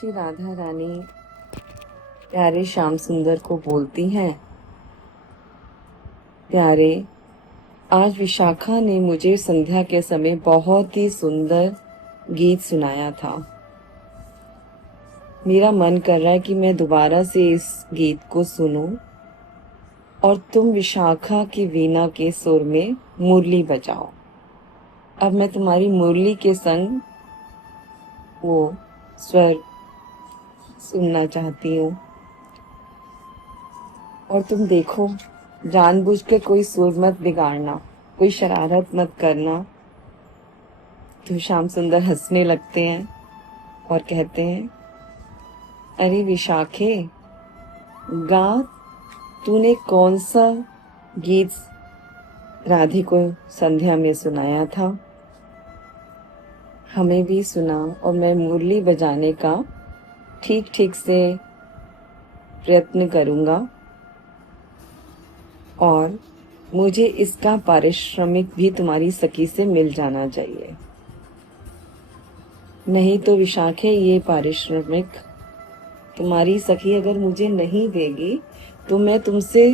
श्री राधा रानी प्यारे श्याम सुंदर को बोलती हैं, प्यारे, आज विशाखा ने मुझे संध्या के समय बहुत ही सुंदर गीत सुनाया था। मेरा मन कर रहा है कि मैं दोबारा से इस गीत को सुनूं और तुम विशाखा की वीणा के सुर में मुरली बजाओ। अब मैं तुम्हारी मुरली के संग वो स्वर सुनना चाहती हूँ। और तुम देखो, जानबूझ के कोई सुर मत बिगाड़ना, कोई शरारत मत करना। तो श्याम सुंदर हंसने लगते हैं और कहते हैं, अरे विशाखे, गा, तूने कौन सा गीत राधे को संध्या में सुनाया था? हमें भी सुना और मैं मुरली बजाने का ठीक ठीक से प्रयत्न करूँगा और मुझे इसका पारिश्रमिक भी तुम्हारी सखी से मिल जाना चाहिए। नहीं तो विशाखे, ये पारिश्रमिक तुम्हारी सखी अगर मुझे नहीं देगी तो मैं तुमसे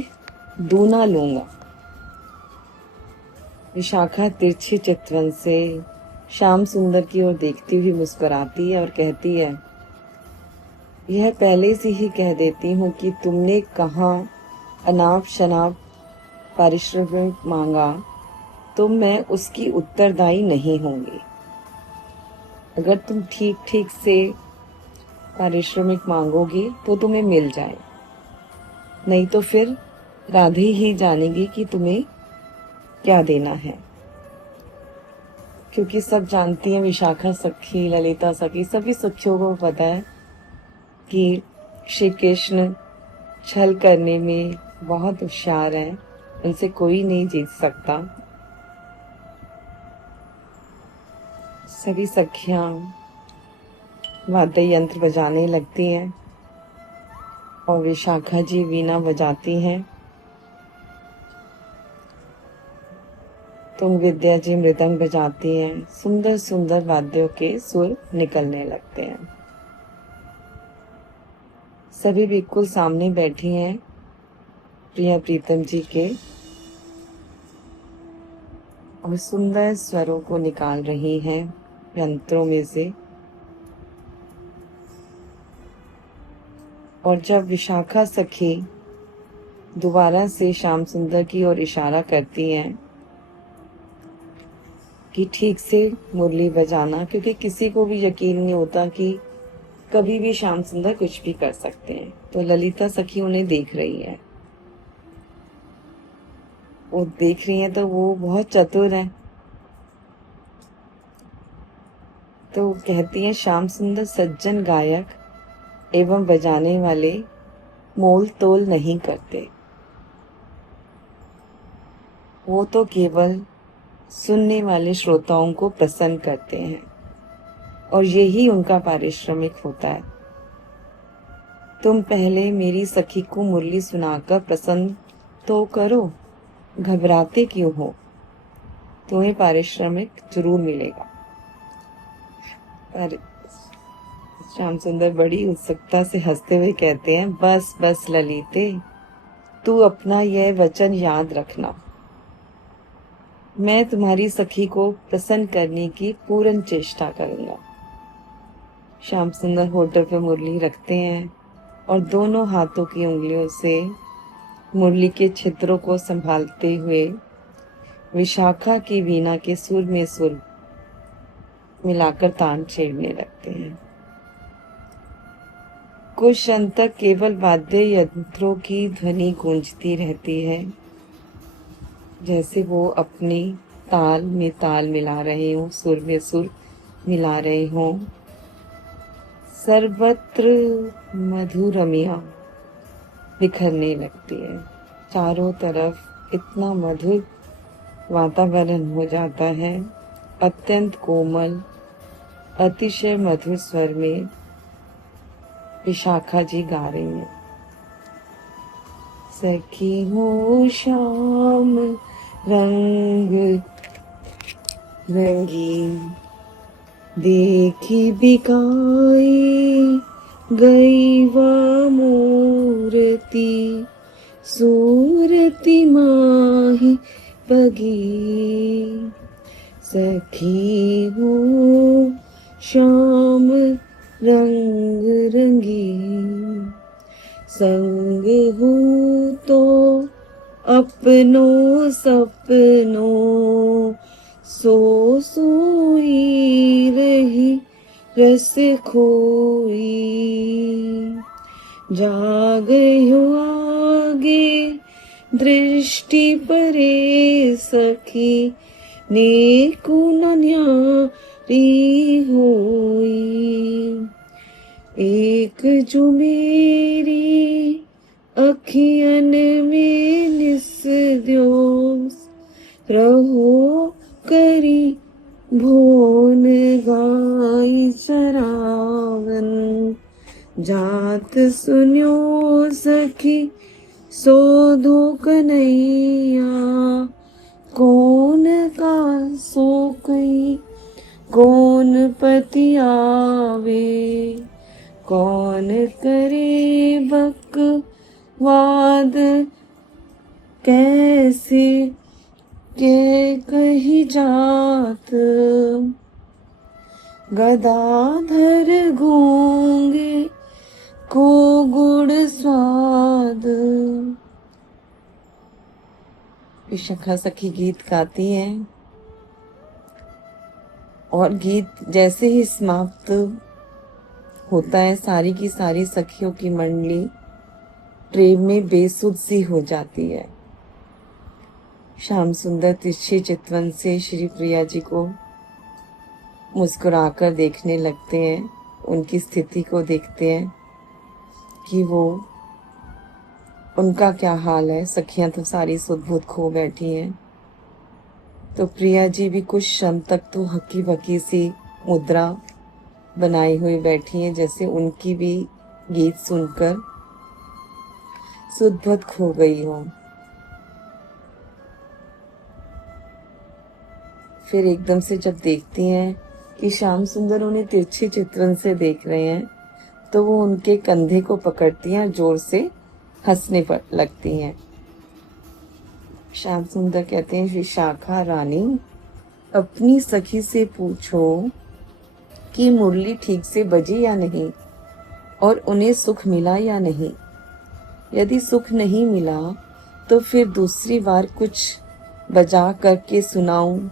दूना लूंगा। विशाखा तिरछी चितवन से श्याम सुंदर की ओर देखती हुई मुस्कुराती है और कहती है, यह पहले से ही कह देती हूँ कि तुमने कहाँ अनाप शनाप पारिश्रमिक मांगा तो मैं उसकी उत्तरदायी नहीं होंगी। अगर तुम ठीक ठीक से पारिश्रमिक मांगोगी तो तुम्हें मिल जाए, नहीं तो फिर राधे ही जानेगी कि तुम्हें क्या देना है। क्योंकि सब जानती हैं, विशाखा सखी, ललिता सखी, सभी सखियों को पता है कि श्री कृष्ण छल करने में बहुत होशियार हैं, उनसे कोई नहीं जीत सकता। सभी सखियां वाद्य यंत्र बजाने लगती हैं और विशाखा जी वीणा बजाती हैं। तुम विद्या जी मृदंग बजाती हैं। सुंदर सुंदर वाद्यों के सुर निकलने लगते हैं। सभी बिल्कुल सामने बैठी हैं प्रिया प्रीतम जी के और सुंदर स्वरों को निकाल रही हैं यंत्रों में से। और जब विशाखा सखी दोबारा से श्याम सुंदर की ओर इशारा करती हैं कि ठीक से मुरली बजाना, क्योंकि किसी को भी यकीन नहीं होता कि कभी भी श्याम सुंदर कुछ भी कर सकते हैं, तो ललिता सखी उन्हें देख रही है। वो देख रही है तो वो बहुत चतुर है, तो कहती है, श्याम सुंदर सज्जन गायक एवं बजाने वाले मोल तोल नहीं करते, वो तो केवल सुनने वाले श्रोताओं को प्रसन्न करते हैं और यही उनका पारिश्रमिक होता है। तुम पहले मेरी सखी को मुरली सुनाकर प्रसन्न तो करो, घबराते क्यों हो? तुम्हें पारिश्रमिक जरूर मिलेगा। पर श्याम सुंदर बड़ी उत्सुकता से हंसते हुए कहते हैं, बस बस ललिते, तू अपना यह वचन याद रखना। मैं तुम्हारी सखी को प्रसन्न करने की पूर्ण चेष्टा करूंगा। श्याम सुंदर होठों पे मुरली रखते हैं और दोनों हाथों की उंगलियों से मुरली के छिद्रों को संभालते हुए विशाखा की वीणा के सुर में सुर मिलाकर तान छेड़ने लगते हैं। कुछ क्षण तक केवल वाद्य यंत्रों की ध्वनि गूंजती रहती है, जैसे वो अपनी ताल में ताल मिला रहे हों, सुर में सुर मिला रहे हों। सर्वत्र मधुरमिया बिखरने लगती है। चारों तरफ इतना मधुर वातावरण हो जाता है। अत्यंत कोमल, अतिशय मधुर स्वर में विशाखा जी गा रही हैं। सखी हो श्याम रंग रंगी, देखी बिकाई गई वह मूर्ति सूरति माही पगी। सखी हूँ श्याम रंग रंगी, संग हूँ तो अपनों सपनों, सो सोई रही रस खोई। जागयो आगे दृष्टि परे सखी, नेकु न न्यारी होई। एक जो मेरी अखियन में निस द्योस, रहो करी भोन गाई चरावन। जात सुन्यो सखी सोधो कन्हैया, कौन का सो कई कौन पति आवे। कौन करे बकवाद कैसे के कही जात। गदाधर गूंगे को गुड़ स्वाद। विशाखा सखी गीत गाती हैं और गीत जैसे ही समाप्त होता है, सारी की सारी सखियों की मंडली प्रेम में बेसुध सी हो जाती है। श्याम सुंदर तिरछे चितवन से श्री प्रिया जी को मुस्कुराकर देखने लगते हैं, उनकी स्थिति को देखते हैं कि वो उनका क्या हाल है। सखियां तो सारी सुध-बुध खो बैठी हैं। तो प्रिया जी भी कुछ क्षण तक तो हकी बकी सी मुद्रा बनाई हुई बैठी हैं, जैसे उनकी भी गीत सुनकर सुध-बुध खो गई हो। फिर एकदम से जब देखती हैं कि श्याम सुंदर उन्हें तिरछे चितवन से देख रहे हैं, तो वो उनके कंधे को पकड़ती हैं और जोर से हंसने पर लगती हैं। श्याम सुंदर कहते हैं, विशाखा रानी, अपनी सखी से पूछो कि मुरली ठीक से बजी या नहीं और उन्हें सुख मिला या नहीं। यदि सुख नहीं मिला तो फिर दूसरी बार कुछ बजा करके सुनाऊं,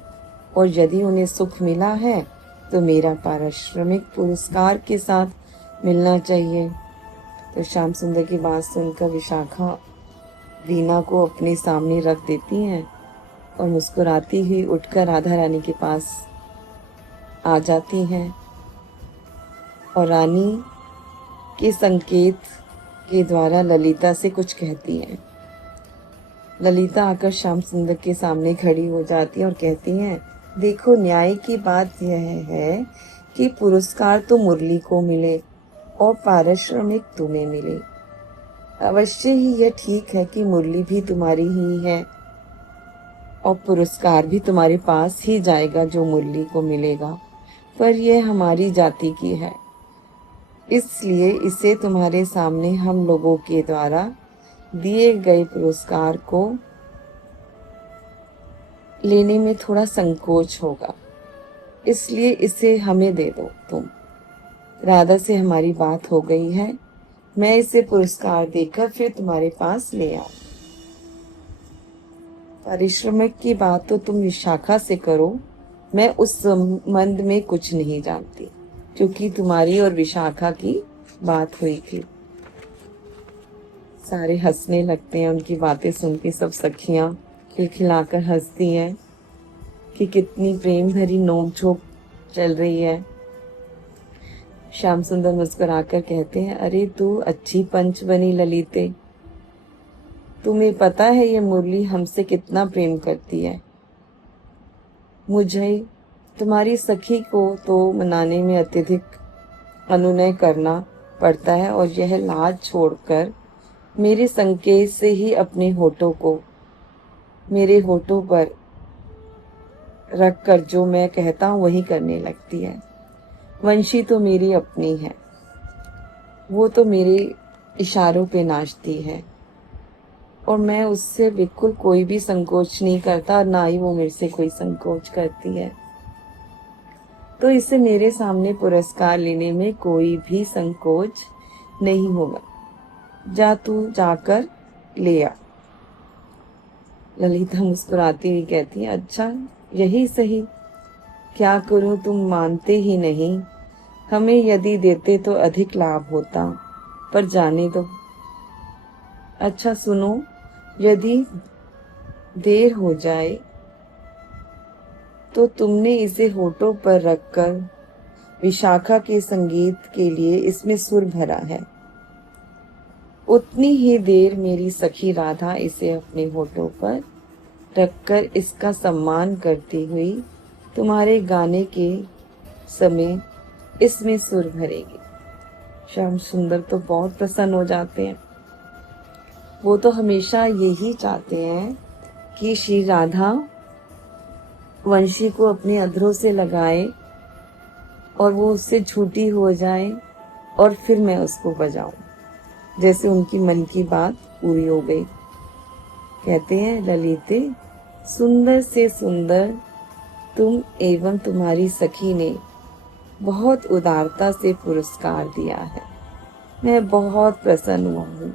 और यदि उन्हें सुख मिला है तो मेरा पारिश्रमिक पुरस्कार के साथ मिलना चाहिए। तो श्याम सुंदर की बात सुनकर विशाखा वीणा को अपने सामने रख देती हैं और मुस्कुराती हुई उठकर राधा रानी के पास आ जाती हैं और रानी के संकेत के द्वारा ललिता से कुछ कहती हैं। ललिता आकर श्याम सुंदर के सामने खड़ी हो जाती है और कहती हैं, देखो, न्याय की बात यह है कि पुरस्कार तो मुरली को मिले और पारिश्रमिक तुम्हें मिले। अवश्य ही यह ठीक है कि मुरली भी तुम्हारी ही है और पुरस्कार भी तुम्हारे पास ही जाएगा जो मुरली को मिलेगा, पर यह हमारी जाति की है, इसलिए इसे तुम्हारे सामने हम लोगों के द्वारा दिए गए पुरस्कार को लेने में थोड़ा संकोच होगा, इसलिए इसे हमें दे दो तुम। राधा से हमारी बात हो गई है, मैं इसे पुरस्कार देकर फिर तुम्हारे पास ले आऊं। पारिश्रमिक की बात तो तुम विशाखा से करो, मैं उस संबंध में कुछ नहीं जानती, क्योंकि तुम्हारी और विशाखा की बात हुई थी। सारे हंसने लगते हैं, उनकी बातें सुन के सब सखियां खिलखिलाकर हंसती हैं कि कितनी प्रेम भरी नोक-झोंक चल रही है। श्याम सुंदर मुस्कुराकर कहते हैं, अरे तू अच्छी पंच बनी ललिते, तुम्हें पता है ये मुरली हमसे कितना प्रेम करती है। मुझे तुम्हारी सखी को तो मनाने में अत्यधिक अनुनय करना पड़ता है और यह लाज छोड़कर मेरे संकेत से ही अपने होठों को मेरे होठों पर रखकर जो मैं कहता हूँ वही करने लगती है। वंशी तो मेरी अपनी है। वो तो मेरे इशारों पे नाचती है और मैं उससे बिल्कुल कोई भी संकोच नहीं करता और ना ही वो मेरे से कोई संकोच करती है। तो इससे मेरे सामने पुरस्कार लेने में कोई भी संकोच नहीं होगा। जा तू जाकर ले आ। ललिता मुस्कुराती हुई कहती है, अच्छा यही सही, क्या करूं तुम मानते ही नहीं। हमें यदि देते तो अधिक लाभ होता, पर जाने दो। अच्छा सुनो, यदि देर हो जाए तो तुमने इसे होठों पर रखकर विशाखा के संगीत के लिए इसमें सुर भरा है। उतनी ही देर मेरी सखी राधा इसे अपने होठों पर रखकर इसका सम्मान करती हुई तुम्हारे गाने के समय इसमें सुर भरेगी। श्याम सुंदर तो बहुत प्रसन्न हो जाते हैं। वो तो हमेशा यही चाहते हैं कि श्री राधा वंशी को अपने अधरों से लगाए और वो उससे झूठी हो जाए और फिर मैं उसको बजाऊं। जैसे उनकी मन की बात पूरी हो गई। कहते हैं, ललिते सुंदर से सुंदर तुम एवं तुम्हारी सखी ने बहुत उदारता से पुरस्कार दिया है। मैं बहुत प्रसन्न हुआ हूँ।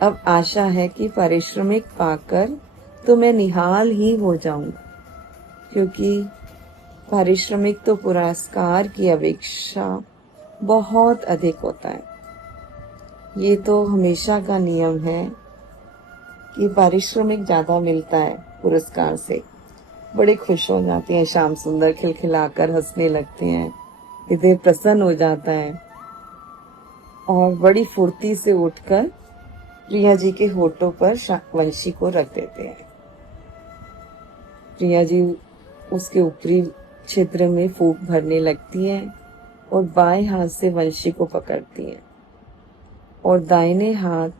अब आशा है कि पारिश्रमिक पाकर तो मैं निहाल ही हो जाऊंगा, क्योंकि पारिश्रमिक तो पुरस्कार की अपेक्षा बहुत अधिक होता है। ये तो हमेशा का नियम है कि पारिश्रमिक ज्यादा मिलता है पुरस्कार से। बड़े खुश हो जाते हैं श्याम सुंदर, खिलखिलाकर हंसने लगते हैं, हृदय प्रसन्न हो जाता है और बड़ी फुर्ती से उठकर प्रिया जी के होठों पर वंशी को रख देते हैं। प्रिया जी उसके ऊपरी क्षेत्र में फूंक भरने लगती हैं और बाएं हाथ से वंशी को पकड़ती हैं और दाहिने हाथ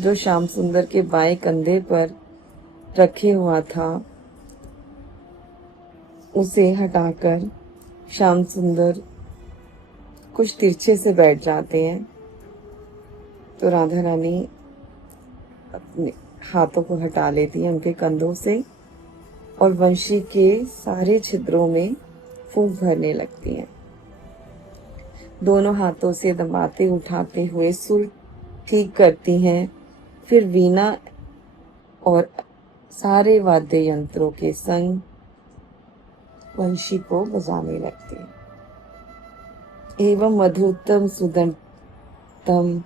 जो श्याम सुंदर के बाएं कंधे पर रखे हुआ था उसे हटाकर श्याम सुंदर कुछ तिरछे से बैठ जाते हैं। तो राधा रानी अपने हाथों को हटा लेती है उनके कंधों से और वंशी के सारे छिद्रों में फूंक भरने लगती हैं। दोनों हाथों से दबाते उठाते हुए सुर ठीक करती हैं, फिर वीणा और सारे वाद्य यंत्रों के संग वंशी को बजाने लगती हैं। एवं मधुरतम सुदंतम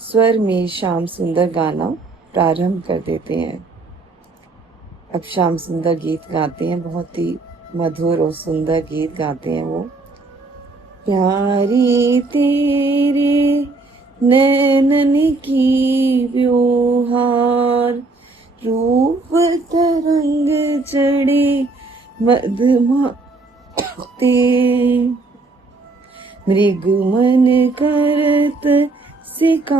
स्वर में श्याम सुंदर गाना प्रारंभ कर देते हैं। अब श्याम सुंदर गीत गाते हैं, बहुत ही मधुर और सुंदर गीत गाते हैं वो। प्यारी तेरे नैनन की व्योहार, रूप तरंग चढ़े मधुमाते, मृग मन करत शिकार,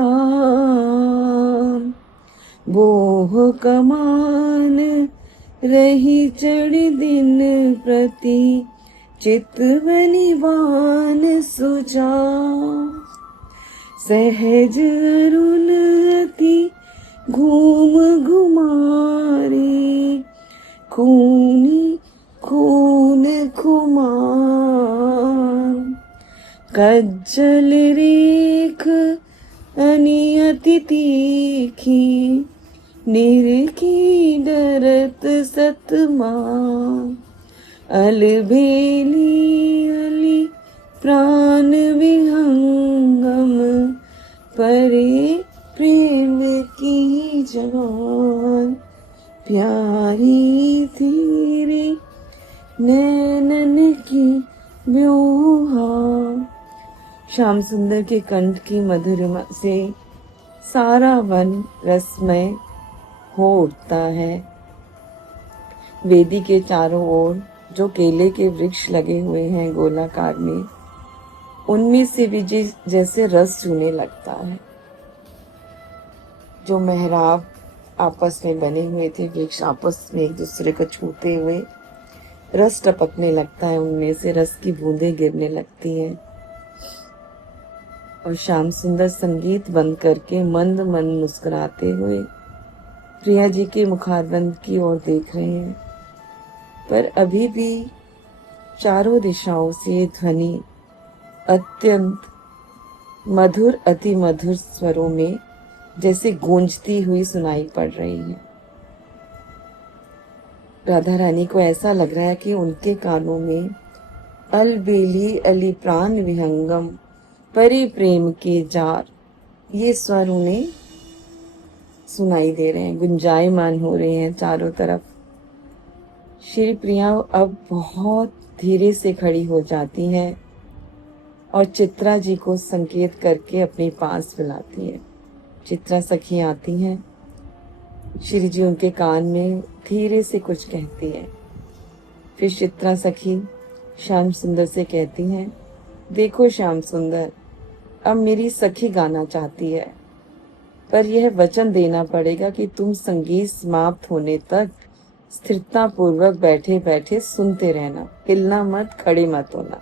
बोह कमान रही चढ़ दिन प्रति, चितवनी बान सुजा, सहज अरुण अति घूम घुमारे, खूनी खून खुमार, कज्जल रेख अनियति तीखी, निरखी डरत सतमा, अलबेली अली प्राण विहंगम, परे प्रेम की जान, प्यारी तेरे नैनन की व्योहा। श्याम सुंदर के कंठ की मधुरिमा से सारा वन रसमय हो उठता है। वेदी के चारों ओर जो केले के वृक्ष लगे हुए हैं गोलाकार में, उनमें से भी जैसे रस चूने लगता है। जो मेहराब आपस में बने हुए थे, वृक्ष आपस में एक दूसरे को छूते हुए रस टपकने लगता है, उनमें से रस की बूंदें गिरने लगती हैं। और श्याम सुंदर संगीत बंद करके मंद मंद मुस्कुराते हुए प्रिया जी के मुखारबंद की ओर देख रहे हैं। पर अभी भी चारों दिशाओं से ध्वनि अत्यंत मधुर अति मधुर स्वरों में जैसे गूंजती हुई सुनाई पड़ रही है। राधा रानी को ऐसा लग रहा है कि उनके कानों में अलबेली अली प्राण विहंगम परि प्रेम के जार, ये स्वर उन्हें सुनाई दे रहे हैं, गुंजायमान हो रहे हैं चारों तरफ। श्री प्रिया अब बहुत धीरे से खड़ी हो जाती हैं और चित्रा जी को संकेत करके अपने पास बुलाती है। चित्रा सखी आती हैं, श्री जी उनके कान में धीरे से कुछ कहती है। फिर चित्रा सखी श्याम सुंदर से कहती हैं, देखो श्याम सुंदर, अब मेरी सखी गाना चाहती है, पर यह वचन देना पड़ेगा कि तुम संगीत समाप्त होने तक स्थिरता पूर्वक बैठे बैठे सुनते रहना, हिलना मत, खड़े मत होना।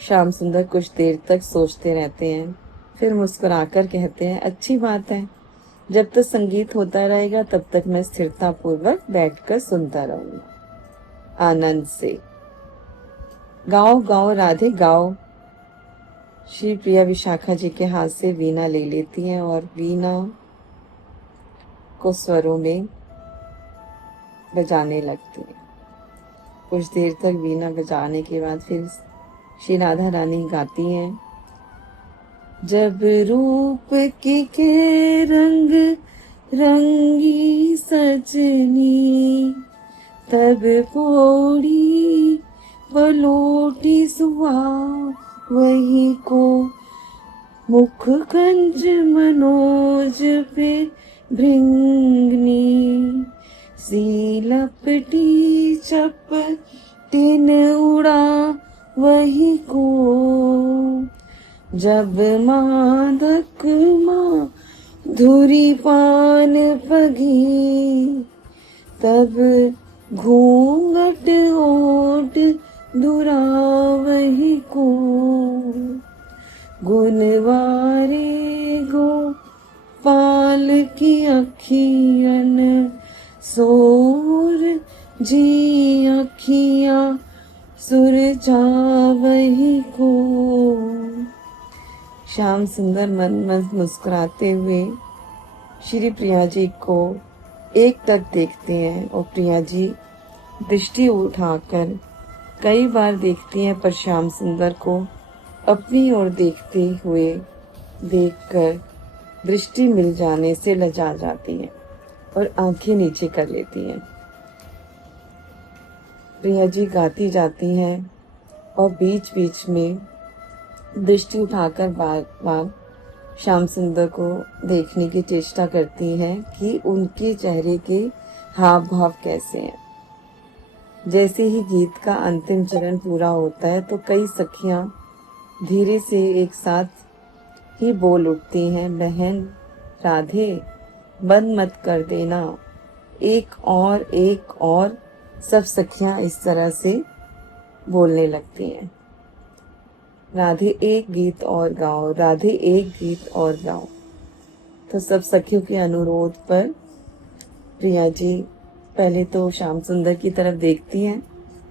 श्याम सुंदर कुछ देर तक सोचते रहते हैं, फिर मुस्कुराकर कहते हैं, अच्छी बात है, जब तक संगीत होता रहेगा तब तक मैं स्थिरता पूर्वक बैठकर सुनता रहूंगा आनंद से। गाओ गाओ राधे गाओ। श्री प्रिया विशाखा जी के हाथ से वीणा ले लेती हैं और वीणा को स्वरों में बजाने लगती हैं। कुछ देर तक वीणा बजाने के बाद फिर श्री राधा रानी गाती हैं, जब रूप के रंग रंगी सजनी, तब पौड़ी पलोटी सुहा वही को, मुख कंज मनोज पे भृंगनी, सी लपटी चप टिन उड़ा वही को, जब मादक धुरी पान पगी, तब घूंघट ओट दुरा वही को, गुनवारे गो पाल की अखियन, सोर जी अखियां सुर जावही को। श्याम सुंदर मन मन मुस्कुराते हुए श्री प्रिया जी को एक टक देखते हैं और प्रिया जी दृष्टि उठाकर कई बार देखती हैं, पर श्याम सुंदर को अपनी ओर देखते हुए देखकर दृष्टि मिल जाने से लजा जाती हैं और आंखें नीचे कर लेती हैं। प्रिया जी गाती जाती हैं और बीच बीच में दृष्टि उठाकर बार बार श्याम सुंदर को देखने की चेष्टा करती हैं कि उनके चेहरे के हाव भाव कैसे हैं। जैसे ही गीत का अंतिम चरण पूरा होता है तो कई सखियां धीरे से एक साथ ही बोल उठती हैं, बहन राधे बंद मत कर देना, एक और सब सखियां इस तरह से बोलने लगती हैं, राधे एक गीत और गाओ, राधे एक गीत और गाओ। तो सब सखियों के अनुरोध पर प्रिया जी पहले तो श्याम सुंदर की तरफ देखती हैं,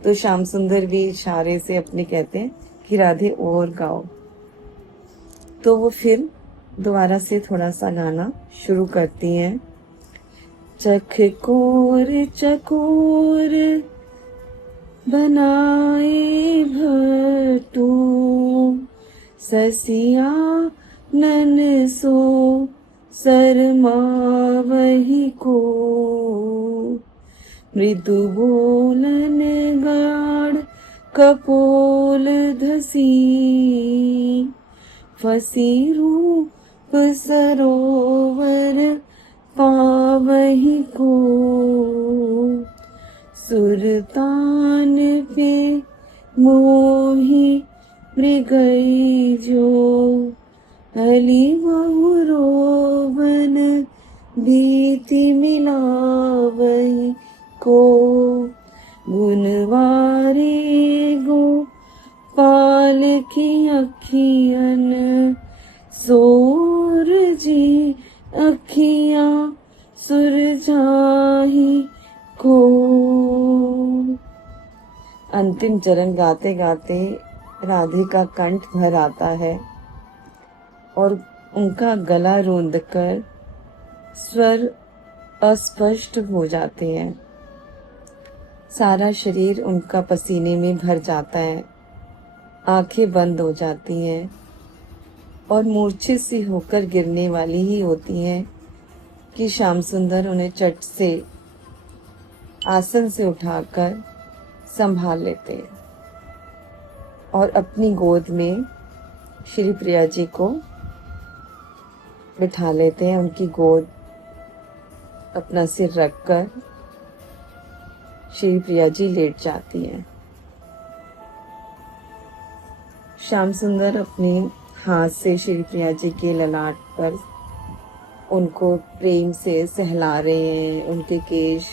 तो श्याम सुंदर भी इशारे से अपने कहते हैं कि राधे और गाओ। तो वो फिर दोबारा से थोड़ा सा गाना शुरू करती हैं, चकोर चकोर बनाए भटू, ससिया नन सो शर्मा वही को, मृदु बोलन गाढ़ कपोल धसी, फसी रूप सरोवर पावही को, सुरतान पे मोही मृगई जो, अली बहुरोवन भीति मिलावही को, गुनवारे गो पाल की अखियन सूरजी अखियां सुरजाही को। अंतिम चरण गाते गाते राधे का कंठ भर आता है और उनका गला रूंधकर स्वर अस्पष्ट हो जाते हैं। सारा शरीर उनका पसीने में भर जाता है, आंखें बंद हो जाती हैं और मूर्छित सी होकर गिरने वाली ही होती हैं कि श्याम सुंदर उन्हें चट से आसन से उठाकर संभाल लेते हैं और अपनी गोद में श्री प्रिया जी को बिठा लेते हैं। उनकी गोद अपना सिर रखकर श्री प्रिया जी लेट जाती हैं। श्याम सुंदर अपने हाथ से श्री प्रिया जी के ललाट पर उनको प्रेम से सहला रहे हैं। उनके केश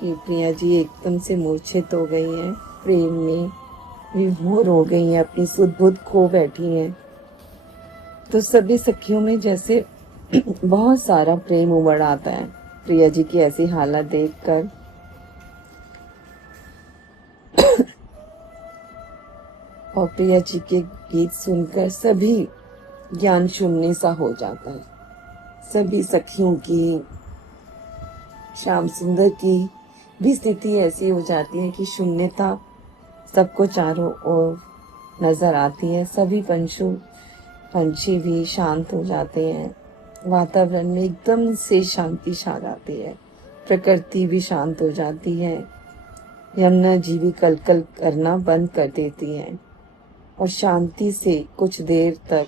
की प्रिया जी एकदम से मूर्छित हो गई हैं, प्रेम में विभोर हो गई हैं, अपनी सुध-बुध खो बैठी हैं। तो सभी सखियों में जैसे बहुत सारा प्रेम उमड़ आता है प्रिया जी की ऐसी हालत देखकर। और प्रिया जी के गीत सुनकर सभी ज्ञान शून्य सा हो जाता है। सभी सखियों की, श्याम सुंदर की भी स्थिति ऐसी हो जाती है कि शून्यता सबको चारों ओर नजर आती है। सभी पंछी भी शांत हो जाते हैं। वातावरण में एकदम से शांति छा जाती है। प्रकृति भी शांत हो जाती है। यमुना जी भी कलकल करना बंद कर देती है और शांति से कुछ देर तक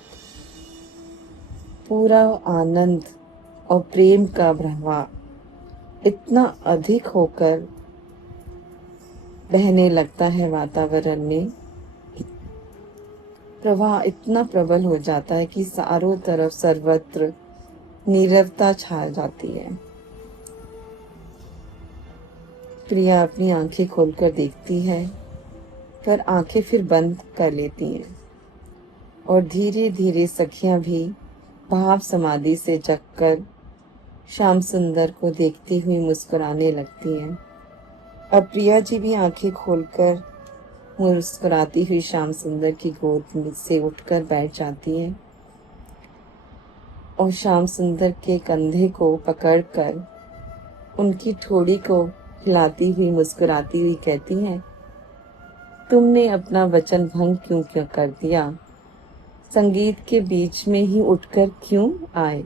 पूरा आनंद और प्रेम का प्रवाह इतना अधिक होकर बहने लगता है। वातावरण में प्रवाह इतना प्रबल हो जाता है कि चारों तरफ सर्वत्र नीरवता छा जाती है। प्रिया अपनी आंखें खोलकर देखती है, पर आंखें फिर बंद कर लेती हैं और धीरे धीरे सखियां भी भाव समाधि से जगकर श्याम सुंदर को देखती हुई मुस्कुराने लगती हैं। अब प्रिया जी भी आंखें खोलकर मुस्कुराती हुई श्याम सुंदर की गोद से उठकर बैठ जाती हैं और श्याम सुंदर के कंधे को पकड़कर उनकी ठोड़ी को हिलाती हुई मुस्कुराती हुई कहती हैं, तुमने अपना वचन भंग क्यों कर दिया? संगीत के बीच में ही उठकर क्यों आए?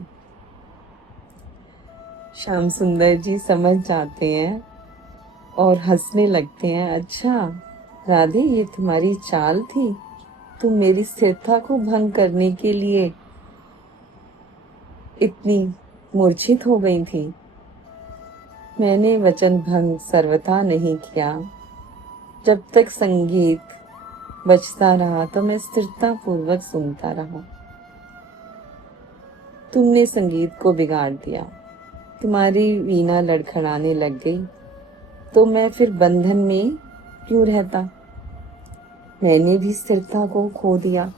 श्याम सुंदर जी समझ जाते हैं और हंसने लगते हैं। अच्छा राधे, ये तुम्हारी चाल थी? तुम मेरी स्थिरता को भंग करने के लिए इतनी मूर्छित हो गई थी। मैंने वचन भंग सर्वथा नहीं किया। जब तक संगीत बजता रहा तो मैं स्थिरता पूर्वक सुनता रहा। तुमने संगीत को बिगाड़ दिया, तुम्हारी वीणा लड़खड़ाने लग गई, तो मैं फिर बंधन में क्यों रहता? मैंने भी स्थिरता को खो दिया।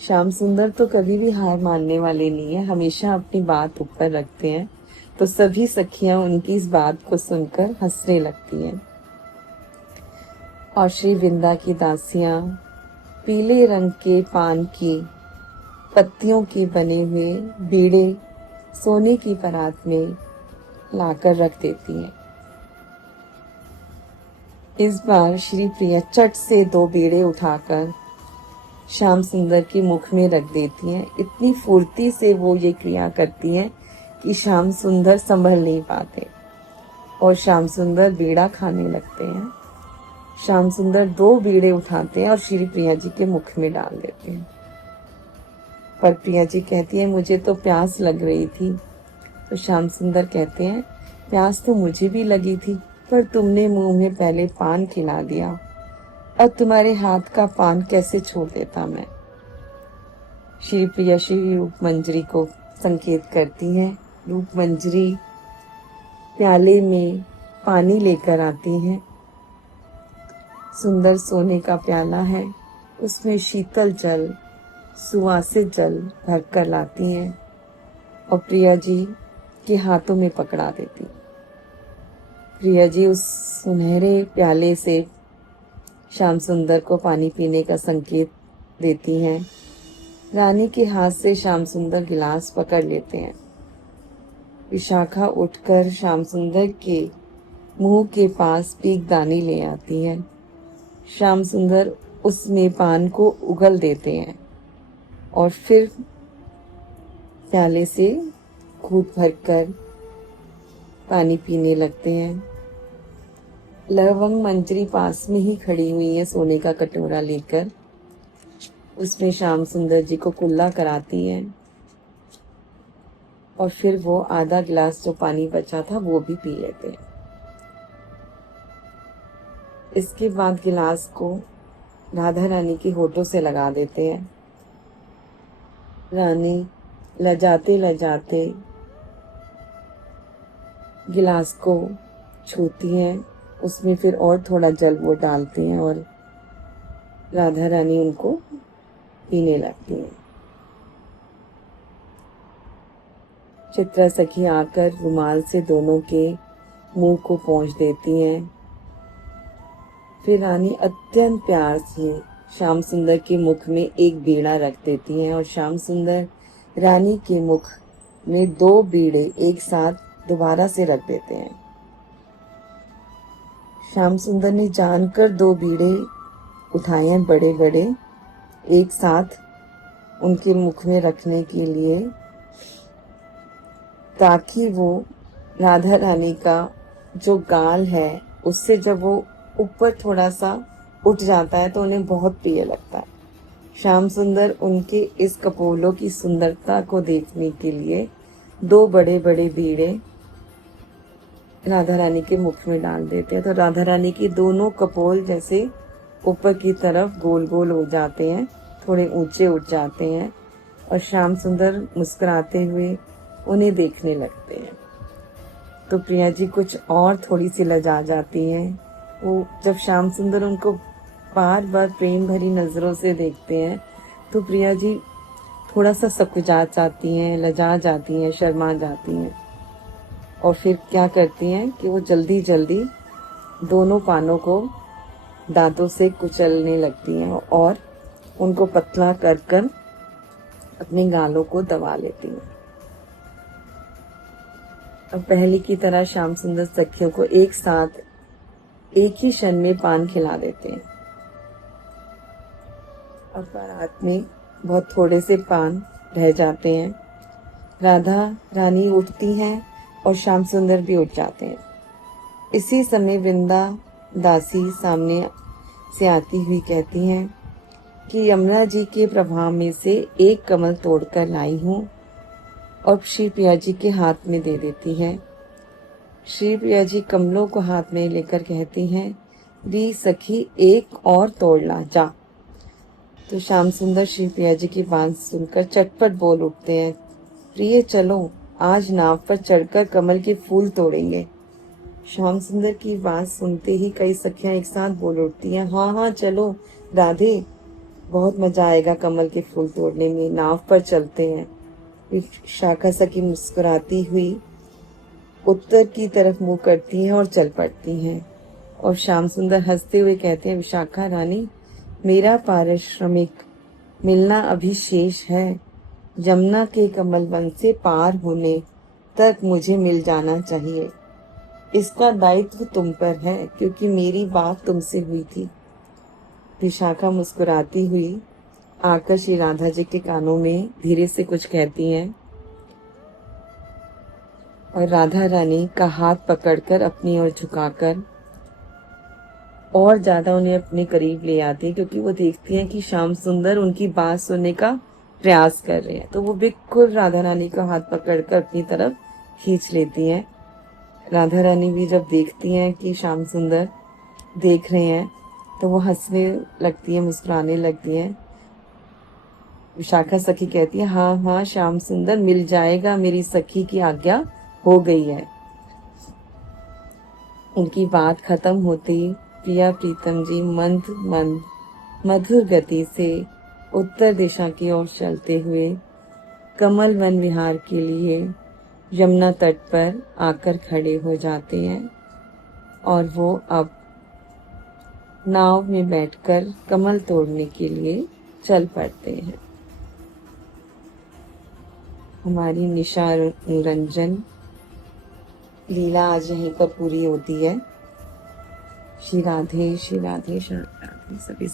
श्याम सुंदर तो कभी भी हार मानने वाले नहीं है, हमेशा अपनी बात ऊपर रखते हैं। तो सभी सखियां उनकी इस बात को सुनकर हंसने लगती हैं और श्री वृंदा की दासियां पीले रंग के पान की पत्तियों के बने हुए बीड़े सोने की परात में लाकर रख देती हैं। इस बार श्री प्रिया चट से 2 बीड़े उठाकर श्याम सुंदर के मुख में रख देती हैं। इतनी फुर्ती से वो ये क्रिया करती हैं कि श्याम सुंदर संभल नहीं पाते और श्याम सुंदर बीड़ा खाने लगते हैं। श्याम सुंदर 2 बीड़े उठाते हैं और श्री प्रिया जी के मुख में डाल देते हैं। पर प्रिया जी कहती है, मुझे तो प्यास लग रही थी। तो श्याम सुंदर कहते हैं, प्यास तो मुझे भी लगी थी, पर तुमने मुंह में पहले पान खिला दिया। अब तुम्हारे हाथ का पान कैसे छोड़ देता मैं? श्री प्रिया श्री रूप मंजरी को संकेत करती हैं। रूप मंजरी प्याले में पानी लेकर आती हैं सुंदर सोने का प्याला है, उसमें शीतल जल, सुवासित जल भरकर लाती हैं और प्रिया जी के हाथों में पकड़ा देती। प्रिया जी उस सुनहरे प्याले से श्याम सुंदर को पानी पीने का संकेत देती हैं। रानी के हाथ से श्याम सुंदर गिलास पकड़ लेते हैं। विशाखा उठकर श्याम सुंदर के मुंह के पास पीकदानी ले आती है। श्याम सुंदर उसमें पान को उगल देते हैं और फिर प्याले से घूंट भरकर पानी पीने लगते हैं। लवंग मंजरी पास में ही खड़ी हुई है सोने का कटोरा लेकर। उसमें श्याम सुंदर जी को कुल्ला कराती हैं और फिर वो आधा गिलास जो पानी बचा था वो भी पी लेते हैं। इसके बाद गिलास को राधा रानी के होठों से लगा देते हैं। रानी लजाते लजाते गिलास को छूती हैं, उसमें फिर और थोड़ा जल वो डालते हैं और राधा रानी उनको पीने लगती हैं। चित्रा सखी आकर रुमाल से दोनों के मुंह को पोंछ देती हैं। फिर रानी अत्यंत प्यार से श्याम सुंदर के मुख में एक बीड़ा रख देती हैं और श्याम सुंदर रानी के मुख में 2 बीड़े एक साथ दोबारा से रख देते हैं। श्याम सुंदर ने जानकर 2 बीड़े उठाए हैं बड़े बड़े एक साथ उनके मुख में रखने के लिए, ताकि वो राधा रानी का जो गाल है उससे जब वो ऊपर थोड़ा सा उठ जाता है तो उन्हें बहुत प्रिय लगता है। श्याम सुंदर उनके इस कपोलों की सुंदरता को देखने के लिए 2 बड़े बड़े बीड़े राधा रानी के मुख में डाल देते हैं। तो राधा रानी की दोनों कपोल जैसे ऊपर की तरफ गोल गोल हो जाते हैं, थोड़े ऊंचे उठ जाते हैं और श्याम सुंदर मुस्कुराते हुए उन्हें देखने लगते हैं। तो प्रिया जी कुछ और थोड़ी सी लजा जाती हैं। वो जब श्याम सुंदर उनको बार बार प्रेम भरी नजरों से देखते हैं तो प्रिया जी थोड़ा सा सकुचा जाती हैं, लजा जाती हैं, शर्मा जाती हैं और फिर क्या करती हैं कि वो जल्दी जल्दी दोनों पानों को दांतों से कुचलने लगती हैं और उनको पतला कर कर अपने गालों को दबा लेती हैं। अब पहले की तरह श्याम सुंदर सखियों को एक साथ एक ही क्षण में पान खिला देते हैं। अब बारात में बहुत थोड़े से पान रह जाते हैं। राधा रानी उठती हैं और श्याम सुंदर भी उठ जाते हैं। इसी समय वृंदा दासी सामने से आती हुई कहती हैं कि यमुना जी के प्रभाव में से एक कमल तोड़कर लाई हूँ और श्री प्रिया जी के हाथ में दे देती है। श्री प्रिया जी कमलों को हाथ में लेकर कहती हैं, री सखी एक और तोड़ ला जा। तो श्याम सुंदर श्री प्रिया जी की बात सुनकर चटपट बोल उठते हैं, प्रिय चलो आज नाव पर चढ़कर कमल के फूल तोड़ेंगे। श्याम सुंदर की बात सुनते ही कई सखियां एक साथ बोल उठती हैं, हाँ हाँ चलो राधे, बहुत मजा आएगा कमल के फूल तोड़ने में, नाव पर चलते हैं। विशाखा सखी मुस्कुराती हुई उत्तर की तरफ मुंह करती हैं और चल पड़ती हैं और श्याम सुंदर हंसते हुए कहते हैं, विशाखा रानी मेरा पारिश्रमिक मिलना अभी शेष है, यमुना के कमल वन से पार होने तक मुझे मिल जाना चाहिए। इसका दायित्व तुम पर है क्योंकि मेरी बात तुमसे हुई थी। विशाखा मुस्कुराती हुई आकर श्री राधा जी के कानों में धीरे से कुछ कहती हैं और राधा रानी का हाथ पकड़कर अपनी ओर झुकाकर और ज्यादा उन्हें अपने करीब ले आती है, क्योंकि वो देखती हैं कि श्याम सुंदर उनकी बात सुनने का प्रयास कर रहे हैं। तो वो बिल्कुल राधा रानी का हाथ पकड़कर अपनी तरफ खींच लेती हैं। राधा रानी भी जब देखती हैं कि श्याम सुंदर देख रहे हैं तो वो हंसने लगती है, मुस्कुराने लगती हैं। विशाखा सखी कहती है, हाँ हाँ श्याम सुंदर मिल जाएगा, मेरी सखी की आज्ञा हो गई है। उनकी बात खत्म होते ही प्रिया प्रीतम जी मंद मंद मधुर गति से उत्तर दिशा की ओर चलते हुए कमल वन विहार के लिए यमुना तट पर आकर खड़े हो जाते हैं और वो अब नाव में बैठकर कमल तोड़ने के लिए चल पड़ते हैं। हमारी निशा निरंजन लीला आज यहीं पर पूरी होती है। श्री राधे श्री राधे श्री राधे सभी